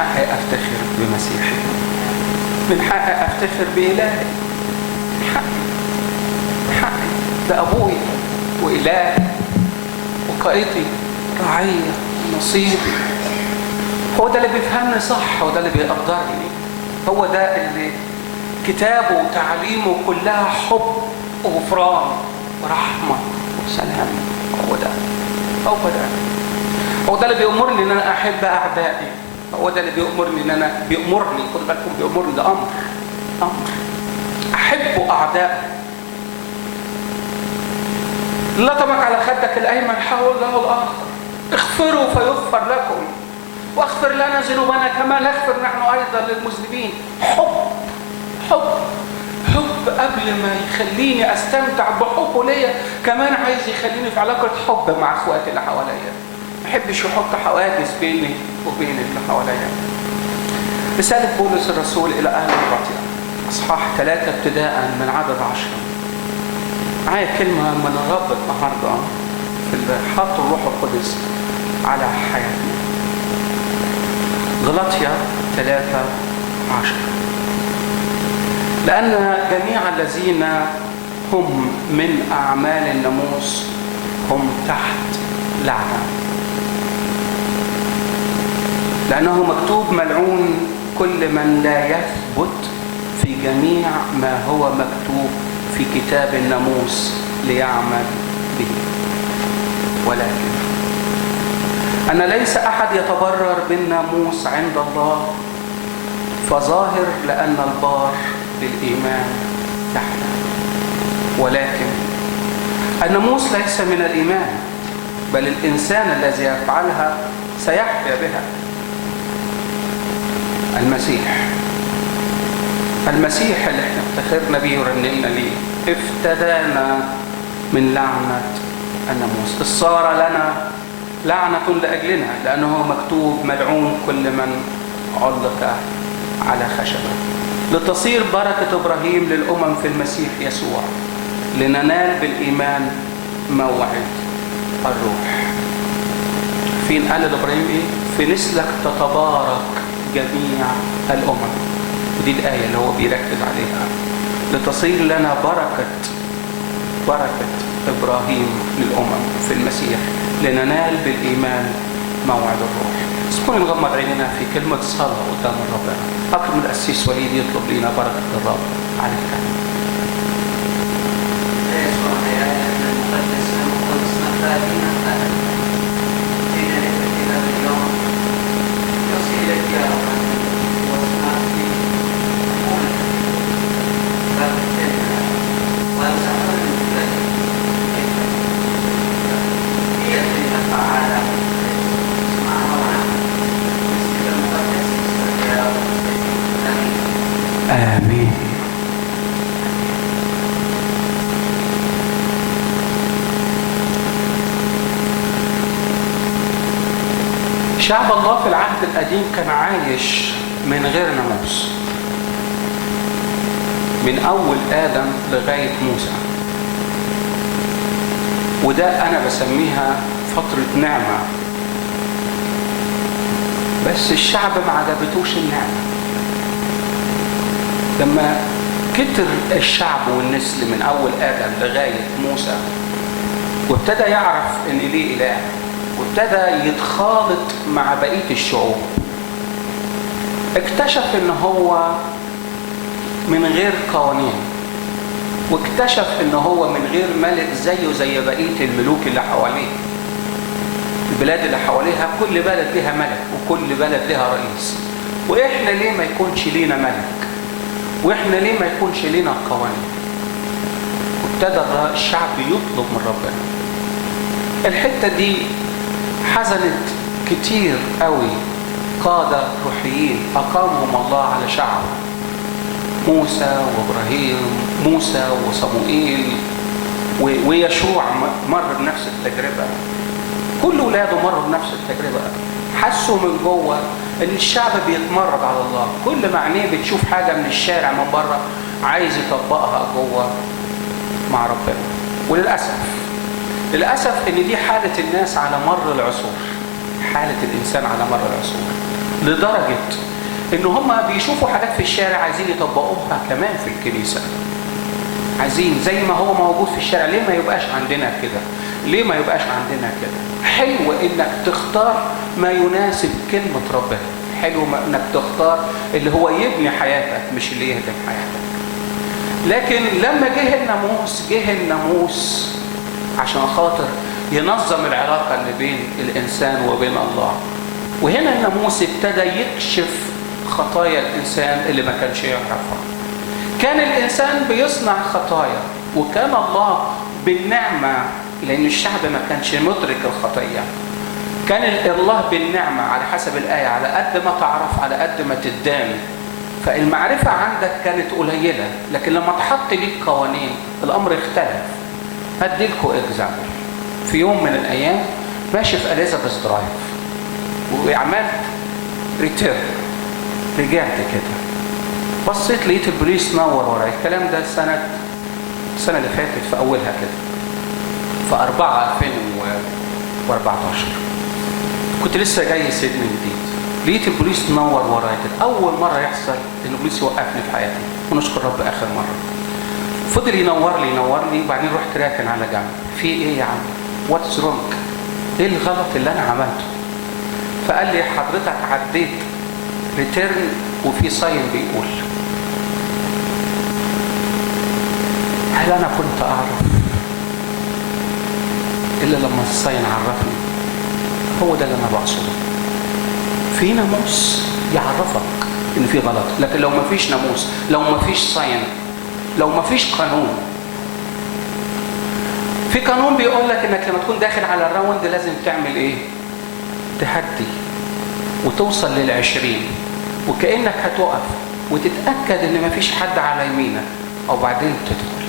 حقي أفتخر بمسيحي، من حقي أفتخر بإلهي، حقي ده أبوي وإلهي وقائدي رعية ونصيبي. هو ده اللي بيفهمني صح، هو ده اللي بيقدرني، هو ده اللي كتابه وتعليمه كلها حب وغفران ورحمة وسلام. هو ده اللي بيأمرني ان انا احب اعدائي، هو ده اللي بيأمرني ان انا خد بالكم بيأمرني، ده امر احب اعدائي. لطمك على خدك الايمن حاول له الاخر، اغفروا فيغفر لكم، واغفر لنا ذنوبنا كما نغفر نحن ايضا للمذنبين. حب قبل ما يخليني استمتع بحبه ليا كمان عايز يخليني في علاقه حب مع اخواتي اللي حواليا. ما بحبش يحط حواجز بيني وبين اللي حواليا. رساله بولس الرسول الى اهل غلاطيا اصحاح 3 ابتداء من عدد 10. معايا كلمه من الرب النهارده في اللي حط الروح القدس على حياتنا. غلاطيا 3:10. لأن جميع الذين هم من أعمال الناموس هم تحت لعنة، لأنه مكتوب ملعون كل من لا يثبت في جميع ما هو مكتوب في كتاب الناموس ليعمل به. ولكن أن ليس أحد يتبرر بالناموس عند الله، فظاهر لأن البار بالإيمان يحيا. ولكن الناموس ليس من الإيمان، بل الإنسان الذي يفعلها سيحيا بها. المسيح اللي احنا افتخرنا بيه ورنمنا ليه افتدانا من لعنة الناموس، صار لنا لعنة لأجلنا، لأنه مكتوب ملعون كل من علق على خشبة، لتصير بركة إبراهيم للأمم في المسيح يسوع، لننال بالإيمان موعد الروح. فين قال لإبراهيم إيه؟ في نسلك تتبارك جميع الأمم. ودي الآية اللي هو بيركز عليها، لتصير لنا بركة إبراهيم للأمم في المسيح، لننال بالإيمان موعد الروح. اسمعوا نغمض عيننا في كلمة صلاة قدام ربنا. أكرم القسيس وليد يطلب لنا بركة الرب على الكلام. آمين. شعب الله في العهد القديم كان عايش من غير ناموس، من أول آدم لغاية موسى، وده أنا بسميها فترة نعمة. بس الشعب ما عجبتوش النعمة. لما كتر الشعب والنسل من أول آدم لغاية موسى، وابتدى يعرف إن ليه إله، وابتدى يتخالط مع بقية الشعوب، اكتشف إن هو من غير قوانين، واكتشف إن هو من غير ملك زيه زي بقية الملوك اللي حواليه. البلاد اللي حواليها كل بلد لها ملك، وكل بلد لها رئيس، وإحنا ليه ما يكونش لينا ملك؟ واحنا ليه ما يكونش لنا قوانين؟ وابتدى الشعب يطلب من ربنا. الحته دي حزنت كتير قوي قاده روحيين اقامهم الله على شعب، موسى وابراهيم، موسى وصموئيل ويشوع مر بنفس التجربه. كل ولاده مروا بنفس التجربه. حسوا من جوه ان الشعب بيتمرد على الله، كل ما عينيه بتشوف حاجه من الشارع من بره عايز يطبقها جوه مع ربنا. وللاسف ان دي حاله الناس على مر العصور، حاله الانسان على مر العصور. لدرجة ان هم بيشوفوا حاجات في الشارع عايزين يطبقوها كمان في الكنيسة. عايزين زي ما هو موجود في الشارع، ليه ما يبقاش عندنا كده؟ ليه ما يبقاش عندنا كده؟ حلو انك تختار ما يناسب كلمة ربنا، حلو انك تختار اللي هو يبني حياتك مش اللي يهدم حياتك. لكن لما جه الناموس عشان خاطر ينظم العلاقة اللي بين الإنسان وبين الله، وهنا الناموس ابتدى يكشف خطايا الإنسان اللي ما كانش يعرفها. كان الإنسان بيصنع خطايا، وكان الله بالنعمة، لأن الشعب ما كانش مدرك الخطية، كان الله بالنعمة على حسب الآية، على قد ما تعرف على قد ما تدان. فالمعرفة عندك كانت قليلة، لكن لما تحط ليك قوانين الأمر اختلف. هديلكوا إكزامبل. في يوم من الأيام ماشي في إليزابيث درايف وعملت ريتيرن، رجعت كده بصيت لقيت البوليس نور ورايا. الكلام ده السنة اللي فاتت في أولها كده، في 4/2014 كنت لسه جاي سيدني جديد. لقيت البوليس نور ورايا كده، أول مرة يحصل إن البوليس يوقفني في حياتي، ونشكر رب آخر مرة. فضل ينور لي وبعدين رحت راكن على جنب. في إيه يا عم؟ واتس رونج؟ إيه الغلط اللي أنا عملته؟ فقال لي حضرتك عديت ريتيرن وفي ساين بيقول. هل أنا كنت أعرف إلا لما الساين عرفني؟ هو ده اللي أنا بقصده. في ناموس يعرفك إن في غلط، لكن لو ما فيش ناموس، لو ما فيش ساين، لو ما فيش قانون. في قانون بيقول لك إنك لما تكون داخل على الراوند لازم تعمل إيه؟ تهدي وتوصل لل20 وكأنك هتوقف وتتأكد إن ما فيش حد على يمينك، أو بعدين تدخل.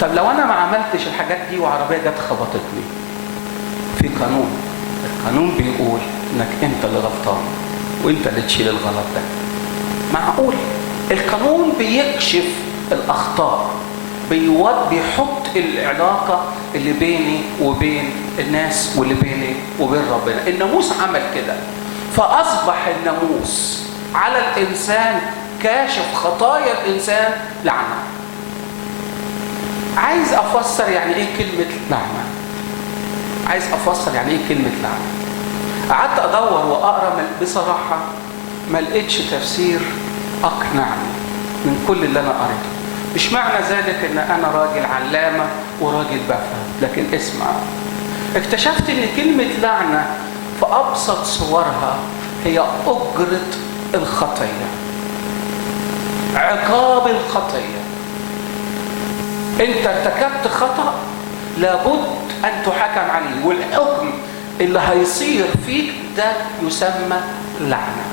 طب لو أنا ما عملتش الحاجات دي وعربية جت خبطتني، في قانون، القانون بيقول إنك أنت اللي غلطان وأنت اللي تشيل الغلط ده. معقول؟ القانون بيكشف الأخطاء، بيحط العلاقة اللي بيني وبين الناس واللي بيني وبين ربنا. الناموس عمل كده، فأصبح الناموس على الإنسان كاشف خطايا الإنسان لعنة. عايز أفسر يعني إيه كلمة لعنة. قعدت أدور وأقرأ، لصراحة ما لقيتش تفسير أقنعني من كل اللي أنا قريته. مش معنى ذلك إن أنا راجل علامة وراجل بفهم، لكن اسمع، اكتشفت إن كلمة لعنة في أبسط صورها هي أجرة الخطية، عقاب الخطية. أنت ارتكبت خطأ لابد أن تحكم عليه، والحكم اللي هيصير فيك ده يسمى لعنة.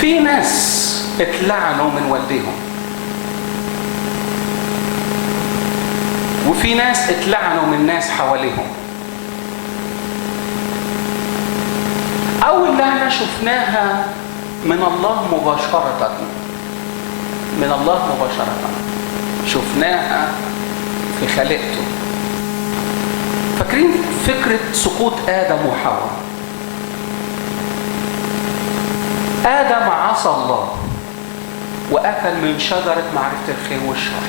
في ناس اتلعنوا من والديهم، وفي ناس اتلعنوا من ناس حواليهم. أول لعنة شفناها من الله مباشرة، شفناها في خلقته. فاكرين فكرة سقوط آدم وحواء؟ آدم عصى الله وأكل من شجرة معرفة الخير والشر،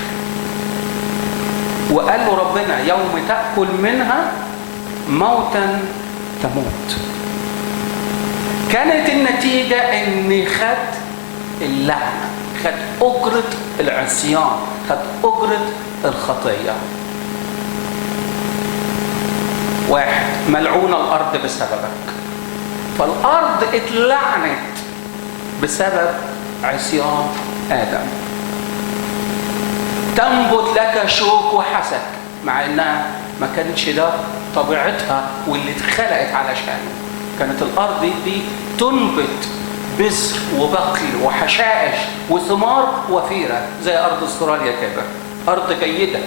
وقال له ربنا يوم تأكل منها موتا تموت. كانت النتيجة إن خد اللعنة، خد أجرة العصيان، خد أجرة الخطية. واحد، ملعون الأرض بسببك، فالأرض اتلعنت بسبب عصيان آدم. تنبت لك شوك وحسد، مع إنها ما كانتش ده طبيعتها واللي اتخلقت علشانه. كانت الأرض دي تنبت بذر وبقل وحشائش وثمار وفيرة زي أرض استراليا كده، أرض جيدة.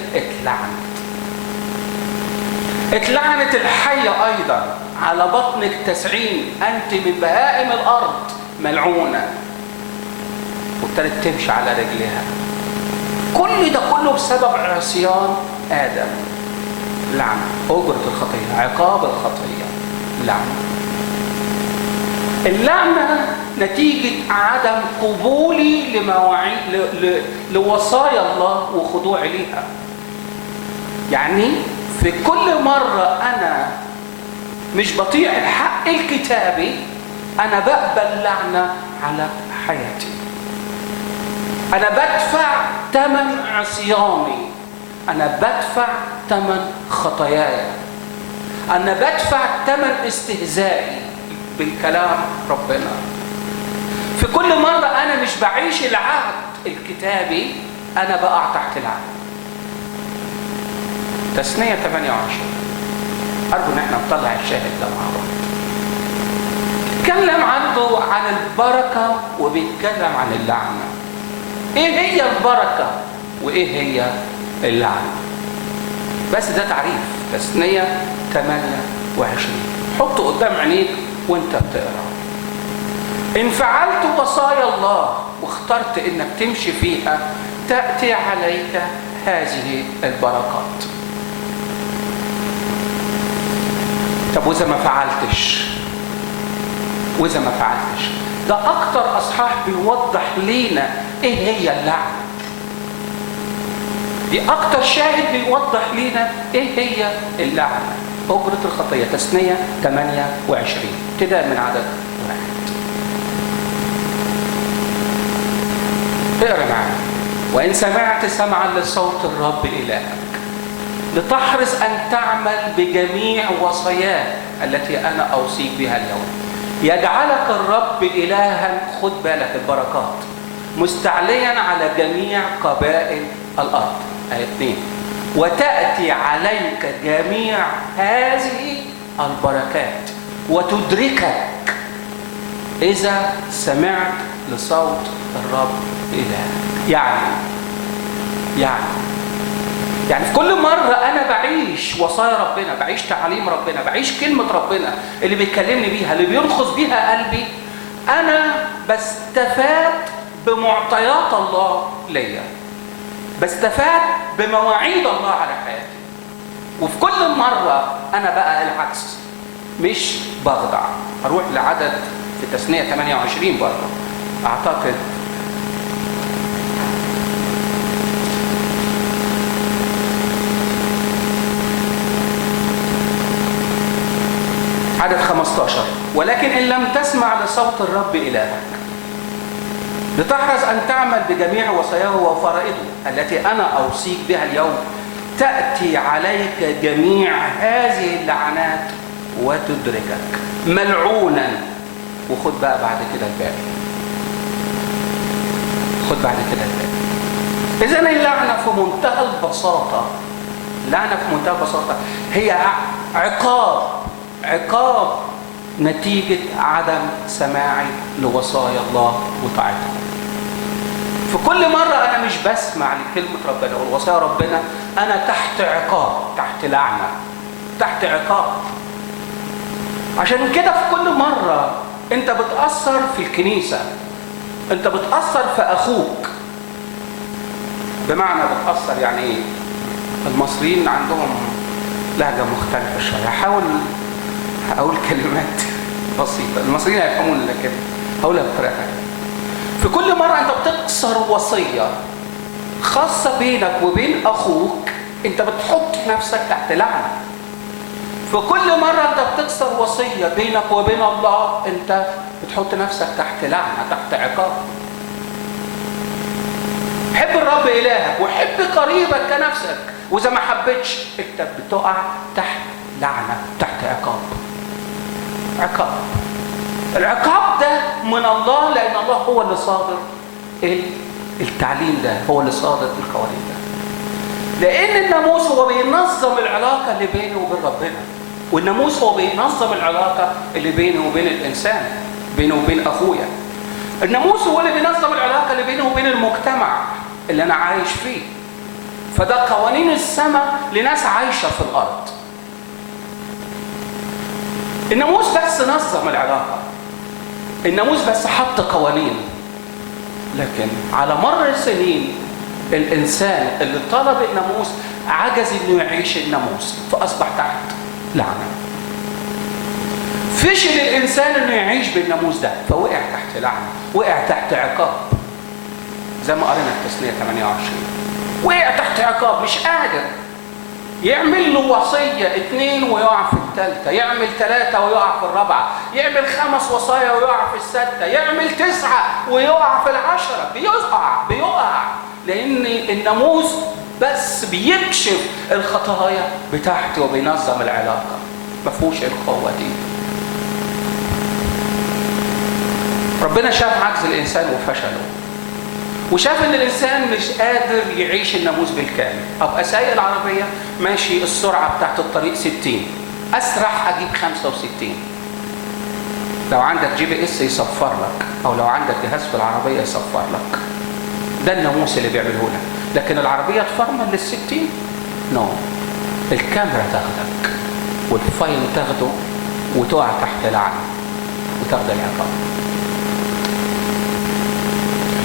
اتلعنت الحية أيضا، على بطنك 90 أنت من بهائم الأرض ملعونة، وابتدت تمشي على رجلها. كل ده كله بسبب عصيان آدم. لعنة. أجرة الخطية، عقاب الخطية لعنة. اللعنة نتيجة عدم قبولي لوصايا الله وخضوعي ليها. يعني في كل مرة أنا مش بطيع الحق الكتابي أنا بقبل لعنة على حياتي. أنا بدفع ثمن عصياني، أنا بدفع ثمن خطاياي، أنا بدفع ثمن استهزائي بالكلام ربنا. في كل مرة أنا مش بعيش العهد الكتابي أنا بقع تحت العهد. تثنية 28. أرجو إن احنا نطلع الشاهد ده مع بعض. بيتكلم عنده عن البركة وبيتكلم عن اللعنة. إيه هي البركة وإيه هي اللعنة؟ بس ده تعريف. تثنية 28. حطه قدام عينيك وانت بتقرأ. إن فعلت وصايا الله واخترت إنك تمشي فيها تأتي عليك هذه البركات. طب وإذا ما فعلتش؟ وإذا ما فعلتش؟ ده أكتر أصحاح بيوضح لينا إيه هي اللعنة. دي أكتر شاهد بيوضح لينا إيه هي اللعنة. أجرة الخطية. تثنية 28 ابتداء من عدد 1. اقرأ معانا. وإن سمعت سمعا لصوت الرب إلهك لتحرص أن تعمل بجميع وصاياه التي أنا أوصيك بها اليوم، يجعلك الرب إلها، خد بالك البركات، مستعليا على جميع قبائل الأرض. آية 2. وتأتي عليك جميع هذه البركات وتدركك إذا سمعت لصوت الرب إلهك. يعني في كل مرة أنا بعيش وصايا ربنا، بعيش تعاليم ربنا، بعيش كلمة ربنا اللي بيكلمني بيها، اللي بينخذ بيها قلبي، أنا بستفاد بمعطيات الله ليا، بستفاد بمواعيد الله على حياتي. وفي كل مرة أنا بقى العكس، مش بخضع. هروح لعدد في تثنية 28 برضه أعتقد عدد 15. ولكن إن لم تسمع لصوت الرب إلهك لتحرص أن تعمل بجميع وصاياه وفرائضه التي أنا أوصيك بها اليوم، تأتي عليك جميع هذه اللعنات وتدركك ملعونا. وخد بقى بعد كده الباقي، خد بعد كده الباقي. إذن اللعنة في منتهى البساطة، اللعنة في منتهى البساطة هي عقاب نتيجة عدم سماعي لوصايا الله وطاعته. في كل مرة أنا مش بسمع لكلمة ربنا والوصايا ربنا، أنا تحت عقاب، تحت لعنة، تحت عقاب. عشان كده في كل مرة أنت بتأثر في الكنيسة، أنت بتأثر في أخوك. بمعنى بتأثر يعني إيه؟ المصريين عندهم لهجة مختلفة شوية. هحاول أقول كلمات بسيطة المصريين هيفهمون، لكن هقولها بطريقة ثانية. في كل مرة أنت بتكسر وصية خاصة بينك وبين أخوك، أنت بتحط نفسك تحت لعنة. في كل مرة أنت بتكسر وصية بينك وبين الله، أنت بتحط نفسك تحت لعنة، تحت عقاب. حب الرب إلهك وحب قريبك كنفسك، وإذا ما حبتش أنت بتقع تحت لعنة، تحت عقاب. العقاب ده من الله، لأن الله هو اللي صادر التعليم ده، هو اللي صادر القوانين ده. لأن الناموس هو بينظم العلاقة اللي بيني وبين ربنا، والناموس هو بينظم العلاقة اللي بيني وبين الإنسان، بيني وبين أخويا. الناموس هو اللي بينظم العلاقة اللي بيني وبين المجتمع اللي أنا عايش فيه. فده قوانين السماء لناس عايشة في الأرض. الناموس بس نظم العلاقة، الناموس بس حط قوانين، لكن على مر السنين الإنسان اللي طلب الناموس عجز انه يعيش الناموس فاصبح تحت لعنه. فشل الانسان انه يعيش بالناموس ده فوقع تحت لعنه، وقع تحت عقاب، زي ما قرينا في تثنية 28. وقع تحت عقاب، مش قادر يعمل له وصية 2 ويقع في الثالثة، يعمل 3 ويقع في الرابعة، يعمل 5 وصايا ويقع في السادسة، يعمل 9 ويقع في 10. بيقع لأن الناموس بس بيكشف الخطايا بتاعته وبينظم العلاقة، ما فيهوش القوة دي. ربنا شاف عجز الإنسان وفشله، وشاف ان الانسان مش قادر يعيش الناموس بالكامل. ابقى سايق العربيه ماشي السرعه بتاعت الطريق 60، اسرح اجيب 65. لو عندك GPS يصفر لك، او لو عندك جهاز في العربيه يصفر لك. ده الناموس اللي بيعمله لك. لكن العربيه تفرمل لل60؟ نو. الكاميرا تاخدك والفايل تاخده وتقع تحت لعنه وتاخد العقاب.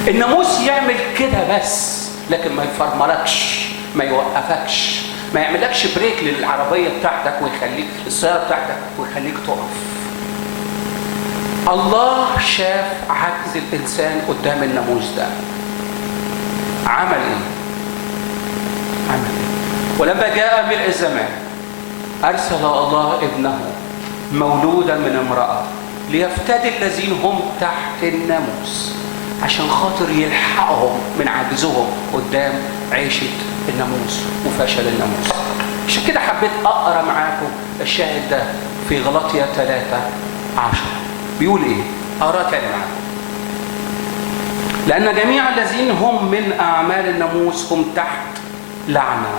الناموس يعمل كده بس، لكن ما يفرملكش، ما يوقفكش، ما يعملكش بريك للعربية بتاعتك ويخليك السيارة بتاعتك ويخليك تقف. الله شاف عجز الإنسان قدام الناموس ده، عمل ايه؟ ولما جاء ملء الزمان أرسل الله ابنه مولودا من امرأة ليفتدي الذين هم تحت الناموس، عشان خاطر يلحقهم من عجزهم قدام عيشة الناموس وفشل الناموس. عشان كده حبيت أقرأ معاكم الشاهد ده في غلاطية 3:10. بيقول إيه؟ أقرأ تاني معاكم. لأن جميع الذين هم من أعمال الناموس هم تحت لعنة،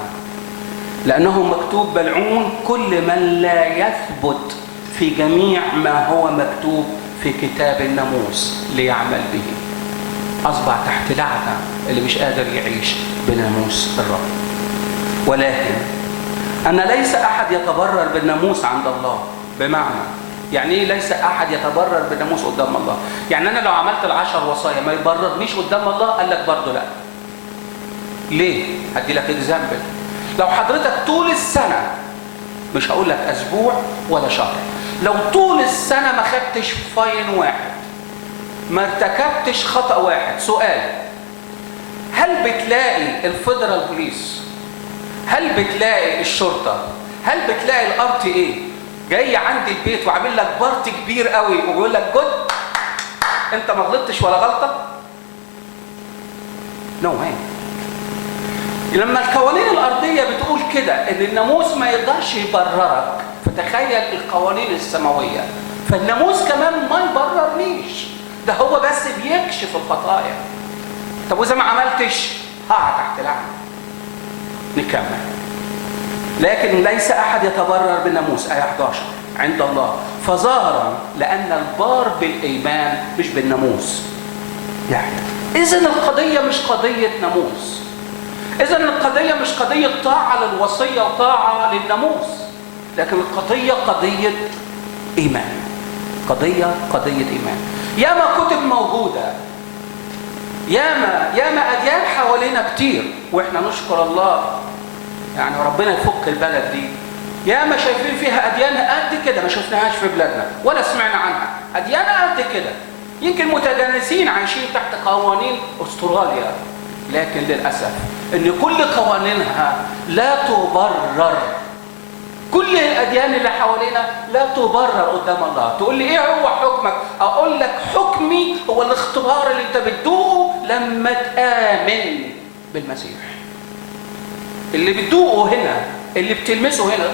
لأنه مكتوب ملعون كل من لا يثبت في جميع ما هو مكتوب في كتاب الناموس ليعمل به. أصبح تحت لعنة اللي مش قادر يعيش بناموس الرب. ولكن أن ليس أحد يتبرر بالناموس عند الله. بمعنى يعني إيه ليس أحد يتبرر بالناموس قدام الله؟ يعني أنا لو عملت ال10 وصايا ما يبررنيش قدام الله؟ قال لك برضه لا. ليه؟ هدي لك اكزامبل. لو حضرتك طول السنة، مش هقول لك أسبوع ولا شهر، لو طول السنة ما خدتش فاين واحد، ما ارتكبتش خطأ واحد، سؤال: هل بتلاقي الفيدرال بوليس، هل بتلاقي الشرطة، هل بتلاقي الRTA جاي عند البيت وعامل لك بارتي كبير قوي وبيقول لك جود انت ما غلطتش ولا غلطة؟ نو واي. لما القوانين الأرضية بتقول كده ان الناموس ما يقدرش يبررك، فتخيل القوانين السماوية. فالناموس كمان ما يبررنيش، ده هو بس بيكشف الخطايا. طب وإذا ما عملتش هقع تحت لعنة. نكمل. لكن ليس أحد يتبرر بالناموس، آية 11 عند الله، فظاهرا لأن البار بالإيمان مش بالناموس. يعني إذن القضية مش قضية ناموس، إذن القضية مش قضية طاعة للوصية وطاعة للناموس، لكن القضية قضية إيمان. قضية إيمان. ياما كتب موجودة، ياما أديان حوالينا كتير، وإحنا نشكر الله يعني ربنا يفك البلد دي. ياما شايفين فيها أديان قد كده ما شفناهاش في بلادنا ولا سمعنا عنها. أديان قد كده يمكن متجانسين عايشين تحت قوانين أستراليا، لكن للأسف إن كل قوانينها لا تبرر. كل الأديان اللي حوالينا لا تبرر قدام الله. تقول لي إيه هو حكمك؟ أقول لك حكمي هو الاختبار اللي أنت بتدوقه لما تآمن بالمسيح. اللي بتدوقه هنا، اللي بتلمسه هنا،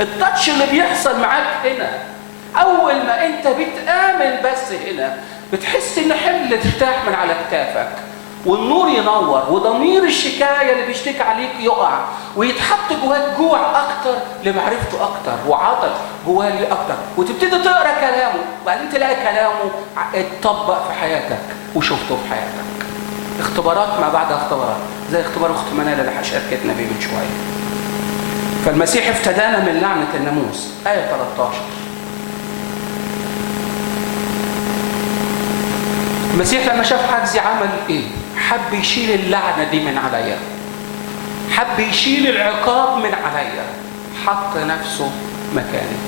التاتش اللي بيحصل معاك هنا. أول ما أنت بتآمن بس هنا بتحس إن حمل ترتاح من على كتافك، والنور ينور، وضمير الشكاية اللي بيشتكي عليك يقع، ويتحط جواك جوع أكتر لمعرفته أكتر، وعطش جواك أكتر، وتبتدي تقرأ كلامه، وبعدين تلاقي كلامه اتطبق في حياتك وشفته في حياتك. اختبارات ما بعد اختبارات، زي اختبار أخت منال اللي شاركتنا بيه من شوية. فالمسيح افتدانا من لعنة الناموس، آية 13. المسيح لما شاف عجزي عمل ايه؟ حب يشيل اللعنة دي من عليا. حب يشيل العقاب من عليا، حط نفسه مكاني.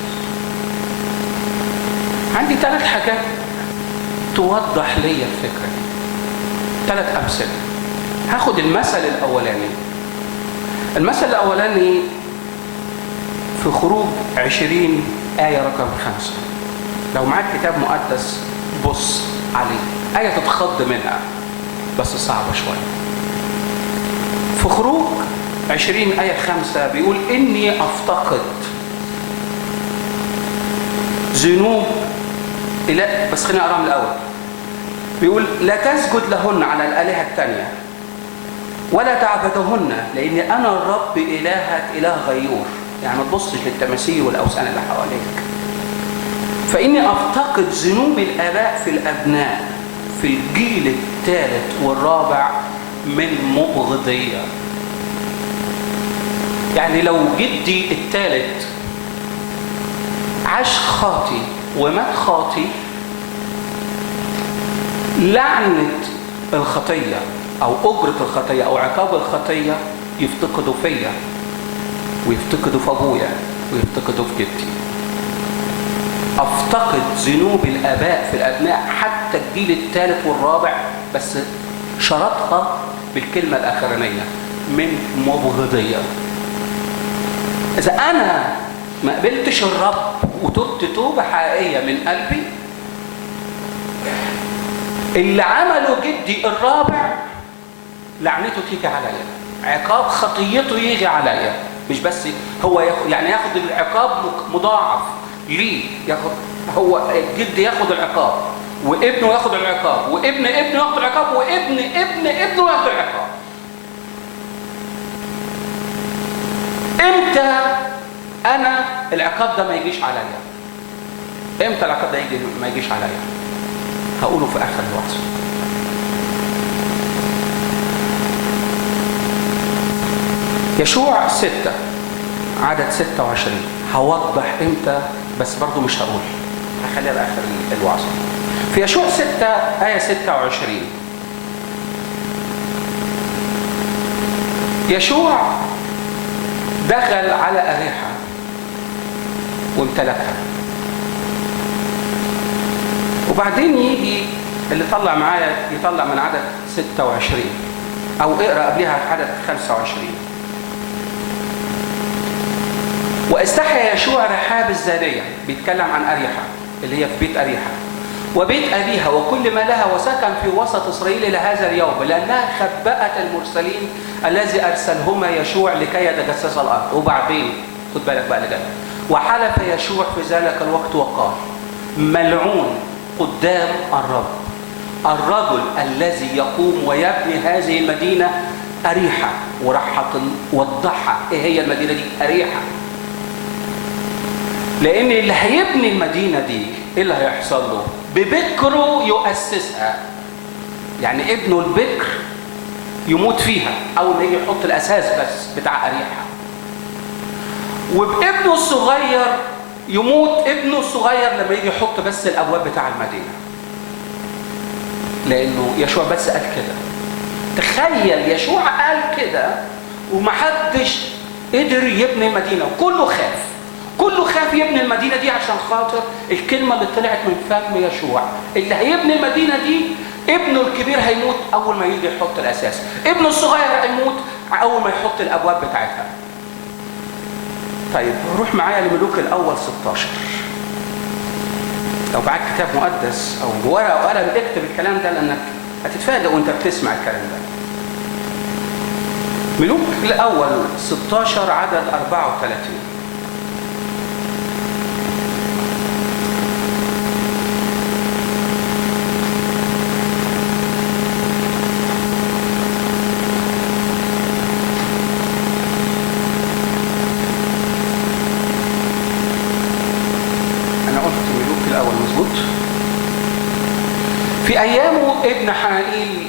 عندي 3 حاجات توضح لي الفكرة دي، 3 أمثلة. هاخد المثل الأولاني. المثل الأولاني في خروج 20 آية رقم 5. لو معاك كتاب مقدس بص عليه، آية تتخض منها بس صعبة شوية. في خروج 20 آية 5 بيقول إني أفتقد ذنوب إله. بس خليني أقرأ من الأول. بيقول لا تسجد لهن على الآلهة التانية ولا تعبدهن لأني أنا الرب إلهك إله غيور. يعني ما تبصش للتماثيل والأوثان اللي حواليك. فإني أفتقد ذنوب الآباء في الأبناء في الجيل الثالث والرابع من مبغضية. يعني لو جدي الثالث عاش خاطي ومات خاطي، لعنة الخطية أو أجرة الخطية أو عقاب الخطية يفتقدوا فيا ويفتقدوا في أبويا ويفتقدوا في جدي. أفتقد ذنوب الآباء في الأبناء حتى الجيل الثالث والرابع، بس شرطها بالكلمة الأخرانية من مبغضية. إذا أنا ما قبلتش الرب وتبت توبة حقيقية من قلبي، اللي عمله جدي الرابع لعنته تيجي عليا، عقاب خطيته يجي عليا. مش بس هو ياخد العقاب مضاعف. ليه؟ هو جدي ياخد العقاب وابنه ياخد العقاب وابن ابنه ياخد العقاب وابن ابن ابنه ياخد العقاب. امتى انا العقاب ده ما يجيش عليا؟ امتى العقاب ده ما يجيش عليا؟ هقوله في اخر الوقت. يشوع 6 عدد 26. هوضح امتى بس برضو مش هقول، هخليها لاخر الوعظه. في يشوع 6 آية 26 يشوع دخل على أريحة وامتلكها. وبعدين يجي اللي طلع معايا يطلع من عدد 26 أو اقرأ قبلها عدد 25. واستحيا يشوع رحاب الزانية، بيتكلم عن أريحة اللي هي في بيت أريحة وبيت أبيها وكل ما لها، وسكن في وسط إسرائيل إلى هذا اليوم، لأنها خبأت المرسلين الذي أرسلهما يشوع لكي يتجسس الأرض. وبعدين خد بالك بقى اللي جاي. وحلف يشوع في ذلك الوقت وقال ملعون قدام الرب الرجل الذي يقوم ويبني هذه المدينة أريحة. وراح وضحها إيه هي المدينة دي؟ أريحة. لأن اللي هيبني المدينة دي إيه اللي هيحصل له؟ ببكره يؤسسها. يعني ابنه البكر يموت فيها أول ما يجي يحط الأساس بس بتاع أريحة. وبابنه الصغير يموت ابنه الصغير لما يجي يحط بس الأبواب بتاع المدينة. لأنه يشوع بس قال كده. تخيل يشوع قال كده ومحدش قدر يبني المدينة وكله خاف. كله خاف يبني المدينة دي عشان خاطر الكلمة اللي طلعت من فم يشوع. اللي هيبني المدينة دي ابنه الكبير هيموت أول ما يجي يحط الأساس، ابنه الصغير هيموت أول ما يحط الأبواب بتاعتها. طيب روح معايا لملوك الأول 16. لو معاك كتاب مقدس أو ورقة وقلم اكتب الكلام ده لأنك هتتفاجئ وأنت بتسمع الكلام ده. ملوك الأول 16 عدد 34. في أيامه ابن حنائيل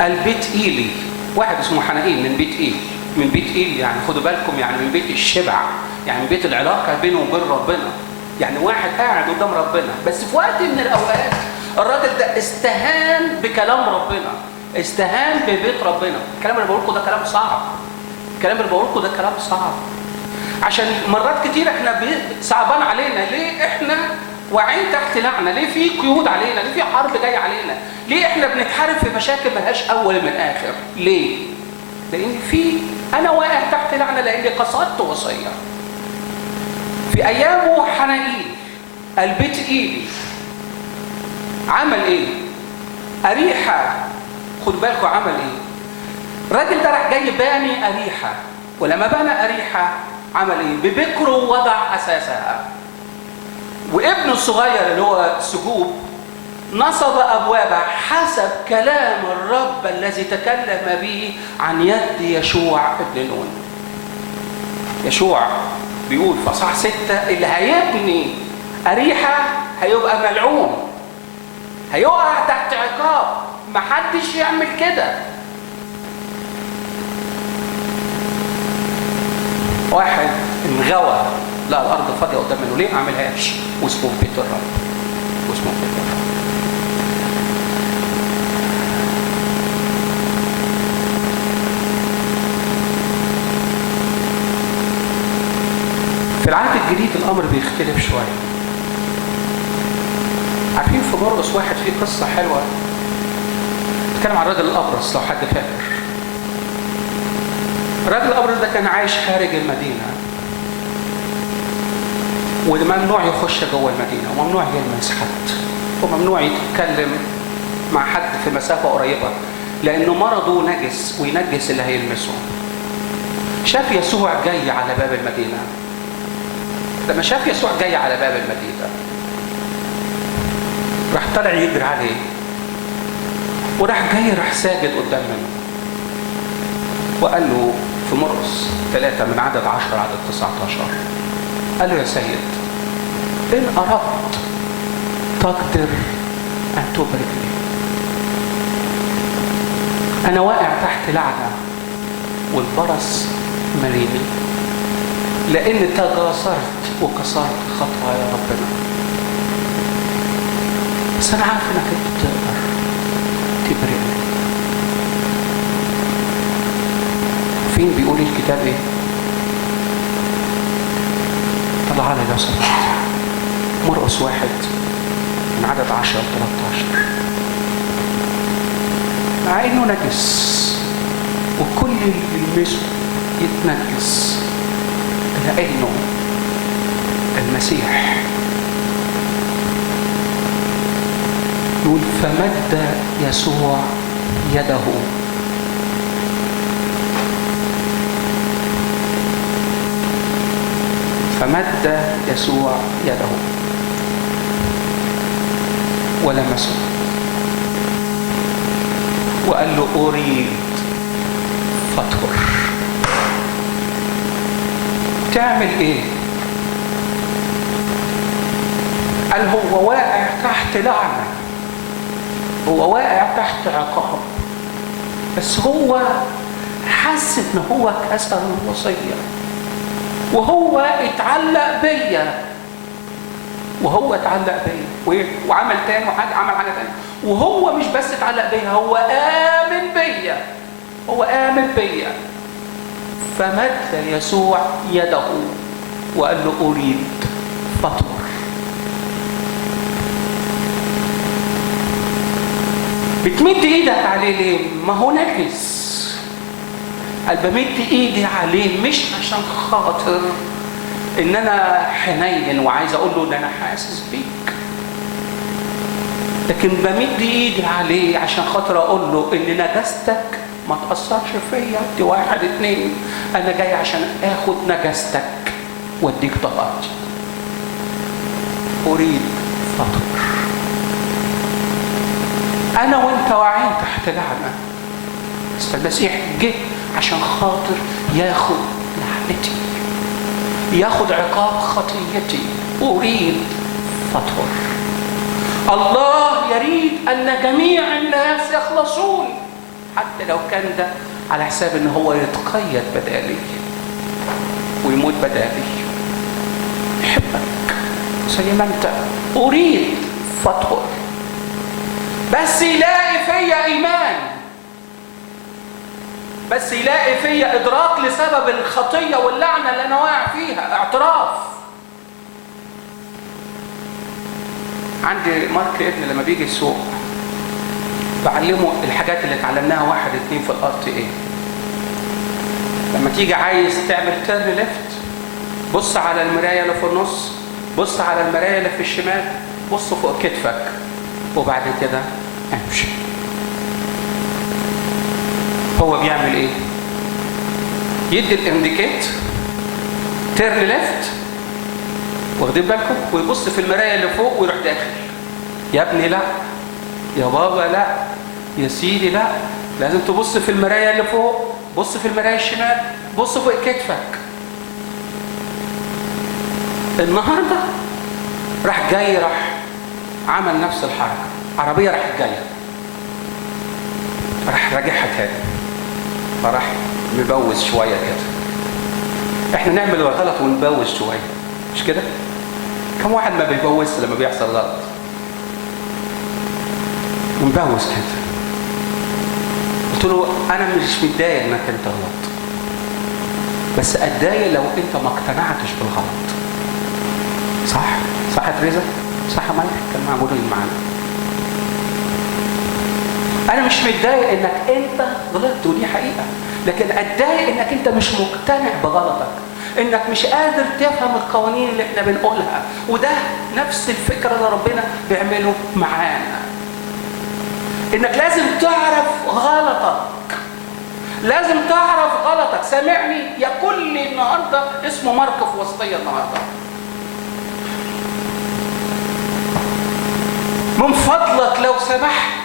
البيت إيلي، واحد اسمه حنائيل من بيت إيل. من بيت إيل يعني خدوا بالكم يعني من بيت الشبع، يعني من بيت العلاقة بينه وبين ربنا. يعني واحد قاعد قدام ربنا بس في وقت من الأوقات الراجل ده استهان بكلام ربنا، استهان ببيت ربنا. الكلام اللي بقول لكم ده كلام صعب، الكلام اللي بقوله لكم ده كلام صعب، عشان مرات كتير احنا صعبان علينا. ليه احنا واعيين تحت لعنه؟ ليه في قيود علينا؟ ليه في حرب جايه علينا؟ ليه احنا بنتحارب في مشاكل ملهاش اول من اخر؟ ليه؟ لان انا واقع تحت لعنه لاني قصدت وصيه. في ايامه حنائيل البيت ايلي عمل ايه؟ اريحه، خد بالكم عمل ايه؟ الراجل ده راح جاي باني اريحه، ولما بنى اريحه عمل ايه؟ ببكره وضع اساسها، وابنه الصغير اللي هو سجوب نصب ابوابها حسب كلام الرب الذي تكلم به عن يد يشوع ابن نون. يشوع بيقول في اصحاح 6 اللي هيبني اريحه هيبقى ملعون، هيقع تحت عقاب، محدش يعمل كده. واحد انغوى لا الارض فاضيه قدام منه، ليه ما عملهاش؟ واسمه بيت الرب، واسمه بيت الرب. في العهد الجديد الامر بيختلف شويه. عارفين في مرقس واحد فيه قصه حلوه بتتكلم عن الراجل الابرص، لو حد فاكر. الراجل الابرص ده كان عايش خارج المدينه، وممنوع يخش جوه المدينه، وممنوع يلمس حد، وممنوع يتكلم مع حد في مسافه قريبه، لانه مرضه نجس وينجس اللي هيلمسه. شاف يسوع جاي على باب المدينه. لما شاف يسوع جاي على باب المدينه راح طلع يجري عليه، وراح جاي راح ساجد قدام منه، وقال له في مرقس 3 من عدد 10 عدد 19 قال له: يا سيد إن أردت تقدر أن تبرك لي. أنا واقع تحت لعنة والبرص مليني، لأن تجاسرت وكسرت خطايا ربنا، بس أنا عارف إنك أنت تقدر تبرئني. فين بيقول الكتاب إيه؟ طلع لي لو سمحت مرقس 1 من عدد 10 و13. مع إنه نجس وكل اللي يلمسه يتنجس، لأنه المسيح يقول: فمد يسوع يده فمد يسوع يده ولمسه وقال له: أريد فاطهر. تعمل ايه؟ قال هو واقع تحت لعنة، هو واقع تحت عقاب، بس هو حس ان هو كسر الوصية، وهو اتعلق بيا، وعمل تاني عمل حاجة تانية، وهو مش بس اتعلق بيا، هو آمن بيا. فمد يسوع يده وقال له: أريد فاطهر. بتمد ايدك عليه ليه؟ ما هو نجس. قال بمد ايدي عليه مش عشان خاطر ان انا حنين وعايز اقول له ان انا حاسس بيك، لكن بمد ايدي عليه عشان خاطر اقول له ان نجاستك ما تأثرش فيا. دي 1 2، انا جاي عشان اخد نجاستك واديك طاقتي. اريد فاطهر. انا وانت واعيين تحت لعنة، بس المسيح جه عشان خاطر ياخد لعنتي، ياخد عقاب خطيتي. اريد فاطهر. الله يريد ان جميع الناس يخلصون، حتى لو كان ده على حساب ان هو يتقيد بدالي ويموت بدالي. يحبك زي ما انت. اريد فاطهر، بس يلاقي فيا ايمان، بس يلاقي فيا إدراك لسبب الخطية واللعنة اللي أنا واقع فيها، اعتراف. عندي مارك ابن لما بيجي السوق بعلمه الحاجات اللي اتعلمناها 1 2 في الRTA. لما تيجي عايز تعمل تيرن ليفت، بص على المراية اللي في النص، بص على المراية اللي في الشمال، بص فوق كتفك، وبعد كده امشي. هو بيعمل ايه؟ يدي الانديكيت تيرن ليفت، واخدين بالكم، ويبص في المراية اللي فوق ويروح داخل. يا ابني لا، يا بابا لا، يا سيدي لا، لازم تبص في المراية اللي فوق، بص في المراية الشمال، بص فوق كتفك. النهاردة راح جاي، راح عمل نفس الحركة، عربية راح جاية، راح راجعها تاني، فراح مبوز شوية كده. احنا نعمل الغلط ونبوز شوية، مش كده؟ كم واحد ما بيبوز لما بيحصل غلط؟ ونبوز كده. قلت له انا مش متضايق انك انت غلط، بس اتضايق لو انت ما اقتنعتش بالغلط. صح؟ صح يا تريزا؟ صح يا مالك؟ كان معمولين معانا. انا مش متضايق انك انت غلطت ودي حقيقة، لكن اتضايق انك انت مش مقتنع بغلطك، انك مش قادر تفهم القوانين اللي احنا بنقولها. وده نفس الفكرة اللي ربنا بيعمله معانا، انك لازم تعرف غلطك، لازم تعرف غلطك. سامعني يا كل النهارده اسمه مارك في وسطية النهارده، من فضلك لو سمحت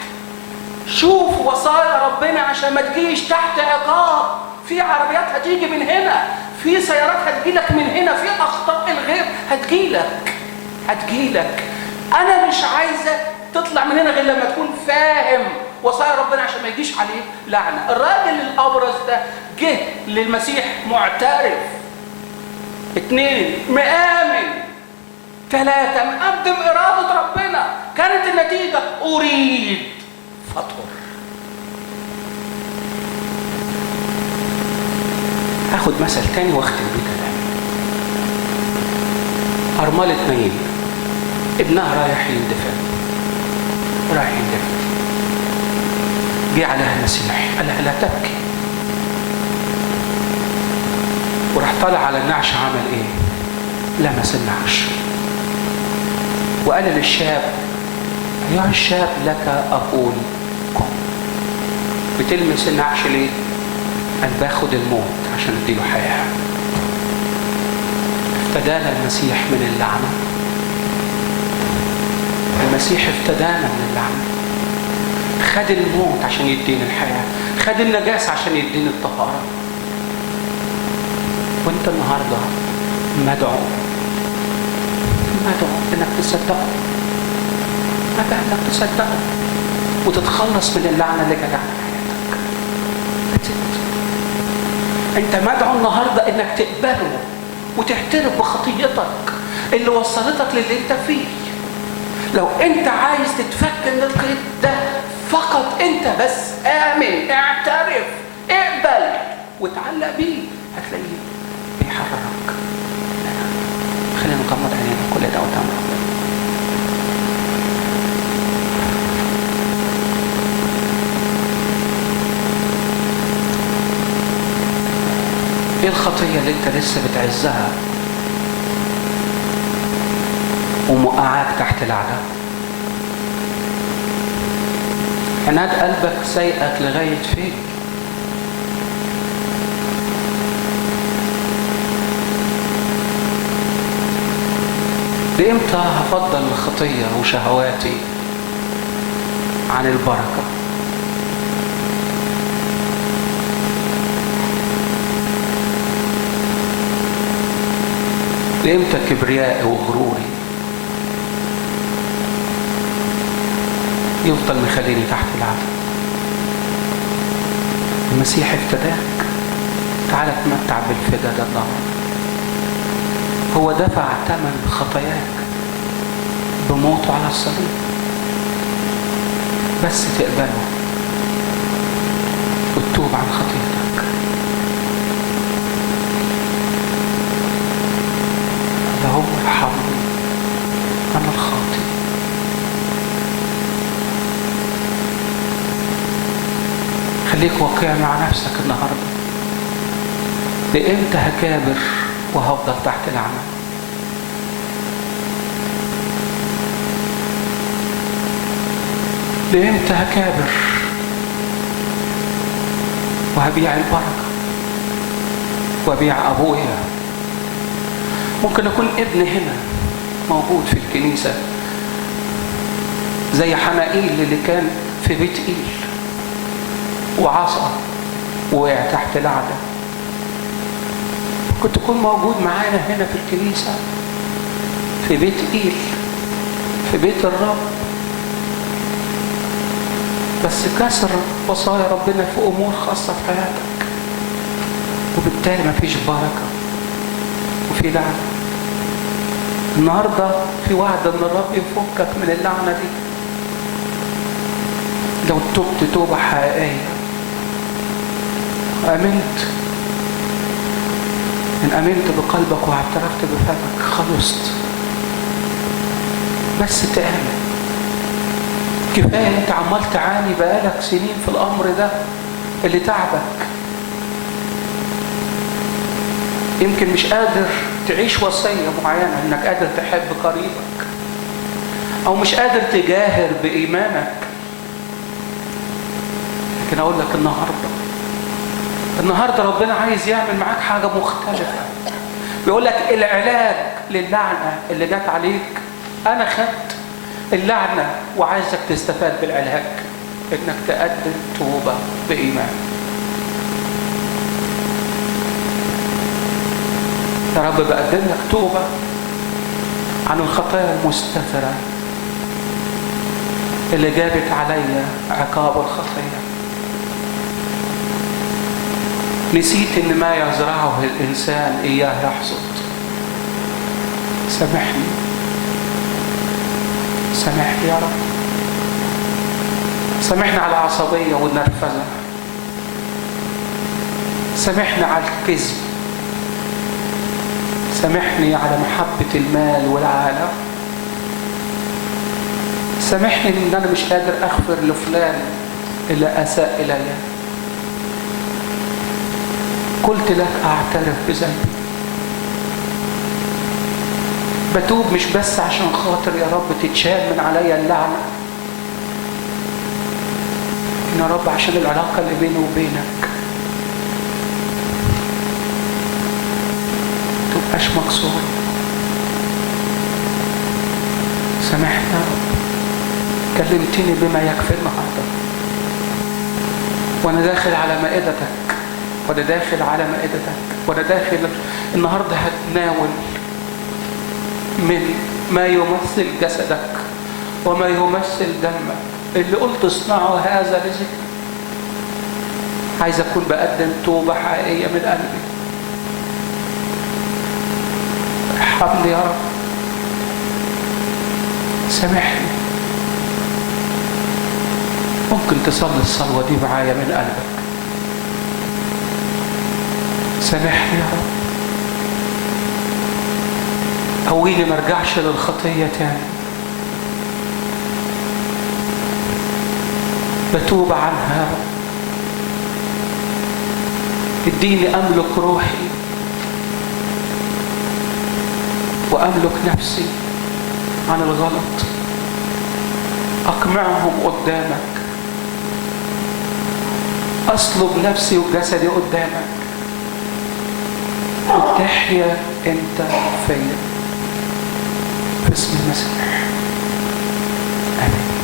شوف وصايا ربنا عشان ما تجيش تحت عقاب. في عربيات هتيجي من هنا، في سيارات هتجيلك من هنا، في اخطاء الغير هتجيلك. انا مش عايزك تطلع من هنا غير لما تكون فاهم وصايا ربنا عشان ما يجيش عليه لعنة. الراجل الابرز ده جه للمسيح معترف، 2 مآمن، 3 مقدم إرادة ربنا. كانت النتيجة أريد فطر. هاخد مثل تاني واختم بيه كلامي. أرملة نايل، ابنها رايح يندفن، جه عليها المسيح قال لها لا تبكي، وراح طالع على النعش، عمل ايه؟ لمس النعش وقال للشاب ايها الشاب لك اقول قم. بتلمس النعش ليه؟ قال باخد الموت عشان اديله حياه. افتدانا المسيح من اللعنه، المسيح افتدانا من اللعنه، خد الموت عشان يدينا الحياه، خد النجاسه عشان يدينا الطهاره. وانت النهارده مدعو انك تصدقه، مدعو انك تصدقه وتتخلص من اللعنه اللي جت على حياتك. انت مدعو النهارده انك تقبله وتعترف بخطيتك اللي وصلتك للي انت فيه. لو انت عايز تتفك من القيد ده فقط، انت بس امن، اعترف، اقبل وتعلق بيه، هتلاقيه بيحررك. خلينا نغمض عينينا كل ده قدام ربنا. ايه الخطية اللي انت لسه بتعزها وموقعاك تحت العذاب؟ عناد قلبك سيئك لغاية فين؟ لإمتى هفضل الخطية وشهواتي عن البركة؟ لإمتى كبريائي وغروري يفضل مخليني تحت العذاب؟ المسيح افتداك، تعال اتمتع بالفدا ده النهارده. هو دفع ثمن خطاياك بموته على الصليب، بس تقبله وتتوب عن خطيئتك. خليك واقعي مع نفسك النهارده. لإمتى هكابر وهفضل تحت لعنة؟ لإمتى هكابر وهبيع البركة وهبيع أبويا؟ ممكن أكون ابن هنا موجود في الكنيسة زي حنائيل اللي كان في بيت إيل وعصى ووقع تحت لعنة. كنت تكون موجود معانا هنا في الكنيسة في بيت إيل في بيت الرب، بس كسر وصايا ربنا في أمور خاصة في حياتك، وبالتالي مفيش بركة وفي لعنة. النهاردة في وعد ان الرب يفكك من اللعنة دي لو تبت توبة حقيقية. آمنت، إن آمنت بقلبك واعترفت بفمك خلصت. بس تآمن. كفاية انت عمال تعاني بقالك سنين في الأمر ده اللي تعبك. يمكن مش قادر تعيش وصية معينة انك قادر تحب قريبك، او مش قادر تجاهر بإيمانك. لكن اقول لك النهاردة ربنا عايز يعمل معاك حاجة مختلفة. بيقول لك العلاج للعنة اللي جت عليك، انا خدت اللعنة وعايزك تستفاد بالعلاج، انك تقدم توبة بإيمان. يا رب بقدم لك توبة عن الخطايا المستترة اللي جابت عليا عقاب الخطية. نسيت ان ما يزرعه الانسان اياه يحصد. سامحني يا رب. سامحني على العصبية والنرفزة. سامحني على الكذب. سامحني على محبة المال والعالم. سامحني ان انا مش قادر اغفر لفلان اللي اساء الي. قلت لك اعترف بذنبي. بتوب مش بس عشان خاطر يا رب تتشال من عليا اللعنة، إن يا رب عشان العلاقة اللي بيني وبينك تبقاش مكسورة. سامحني يا رب. كلمتني بما يكفي النهارده وانا داخل على مائدتك، وانا داخل النهارده هتناول من ما يمثل جسدك وما يمثل دمك اللي قلت اصنعوا هذا لذكري. عايز اكون بقدم توبة حقيقية من قلبي. ارحمني يا رب. سامحني. ممكن تصلي الصلوة دي معايا من قلبك. سامحني يا رب. قويني ما ارجعش للخطية تاني. بتوب عنها يا رب. اديني املك روحي واملك نفسي عن الغلط. اقمعهم قدامك. اصلب نفسي وجسدي قدامك وتحيا انت فيا. باسم المسيح. آمين.